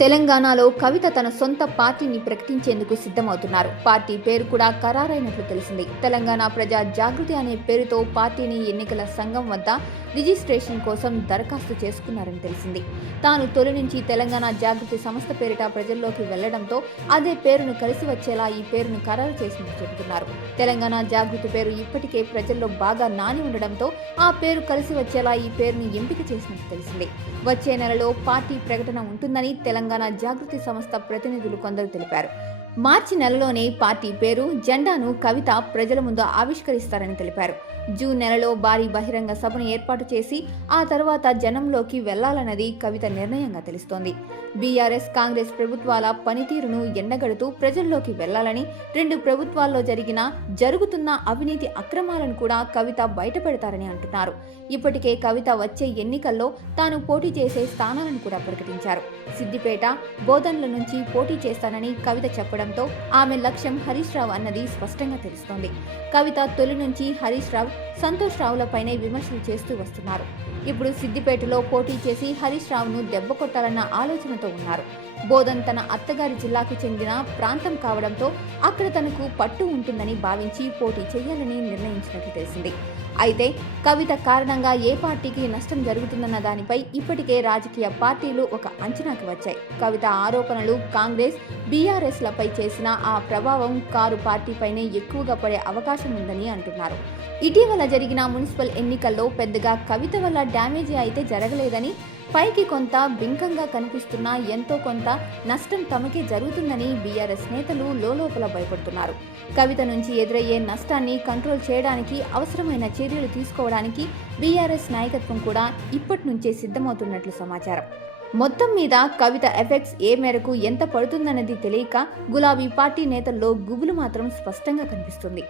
తెలంగాణలో కవిత తన సొంత పార్టీని ప్రకటించేందుకు సిద్ధమవుతున్నారు. పార్టీ పేరు కూడా ఖరారైనట్లు తెలిసింది. తెలంగాణ ప్రజా జాగృతి అనే పేరుతో పార్టీని ఎన్నికల సంఘం వద్ద రిజిస్ట్రేషన్ కోసం దరఖాస్తు చేసుకున్నారని తెలిసింది. తాను తొలి నుంచి తెలంగాణ జాగృతి సంస్థ పేరిట ప్రజల్లోకి వెళ్లడంతో అదే పేరును కలిసి వచ్చేలా ఈ పేరును ఖరారు చేసినట్టు చెబుతున్నారు. తెలంగాణ జాగృతి పేరు ఇప్పటికే ప్రజల్లో బాగా నాని ఉండడంతో ఆ పేరు కలిసి వచ్చేలా ఈ పేరును ఎంపిక చేసినట్టు తెలిసింది. వచ్చే నెలలో పార్టీ ప్రకటన ఉంటుందని తెలంగాణ జాగృతి సంస్థ ప్రతినిధులు కొందరు తెలిపారు. మార్చి నెలలోనే పార్టీ పేరు, జెండాను కవిత ప్రజల ముందు ఆవిష్కరిస్తారని తెలిపారు. జూన్ నెలలో భారీ బహిరంగ సభను ఏర్పాటు చేసి ఆ తర్వాత జనంలోకి వెళ్లాలన్నది కవిత నిర్ణయంగా తెలుస్తోంది. బీఆర్ఎస్, కాంగ్రెస్ ప్రభుత్వాల పనితీరును ఎండగడుతూ ప్రజల్లోకి వెళ్లాలని, రెండు ప్రభుత్వాల్లో జరుగుతున్న అవినీతి అక్రమాలను కూడా కవిత బయటపెడతారని అంటున్నారు. ఇప్పటికే కవిత వచ్చే ఎన్నికల్లో తాను పోటీ చేసే స్థానాలను కూడా ప్రకటించారు. సిద్దిపేట, బోధన్ల నుంచి పోటీ చేస్తానని కవిత చెప్పడంతో ఆమె లక్ష్యం హరీష్ రావు అన్నది స్పష్టంగా తెలుస్తోంది. కవిత తొలి నుంచి హరీష్ రావు, సంతోష్ రావులపైనే విమర్శలు చేస్తూ వస్తున్నారు. ఇప్పుడు సిద్దిపేటలో పోటీ చేసి హరీష్ రావును దెబ్బ కొట్టాలన్న ఆలోచనతో ఉన్నారు. బోధన్ తన అత్తగారి జిల్లాకు చెందిన ప్రాంతం కావడంతో అక్కడ తనకు పట్టు ఉంటుందని భావించి పోటీ చేయాలని నిర్ణయించినట్లు తెలిసింది. అయితే కవిత కారణంగా ఏ పార్టీకి నష్టం జరుగుతుందన్న దానిపై ఇప్పటికే రాజకీయ పార్టీలు ఒక అంచనాకి వచ్చాయి. కవిత ఆరోపణలు కాంగ్రెస్, బీఆర్ఎస్లపై చేసిన ఆ ప్రభావం కారు పార్టీపైనే ఎక్కువగా పడే అవకాశం ఉందని అంటున్నారు. ఇటీవల జరిగిన మున్సిపల్ ఎన్నికల్లో పెద్దగా కవిత వల్ల డ్యామేజీ అయితే జరగలేదని, పైకి కొంత బింకంగా కనిపిస్తున్నా ఎంతో కొంత నష్టం తమకే జరుగుతుందని బీఆర్ఎస్ నేతలు లోలోపల భయపడుతున్నారు. కవిత నుంచి ఎదురయ్యే నష్టాన్ని కంట్రోల్ చేయడానికి అవసరమైన చర్యలు తీసుకోవడానికి బీఆర్ఎస్ నాయకత్వం కూడా ఇప్పటి నుంచే సిద్ధమవుతున్నట్లు సమాచారం. మొత్తం మీద కవిత ఎఫెక్ట్స్ ఏ మేరకు ఎంత పడుతుందన్నది తెలియక గులాబీ పార్టీ నేతల్లో గుబులు మాత్రం స్పష్టంగా కనిపిస్తుంది.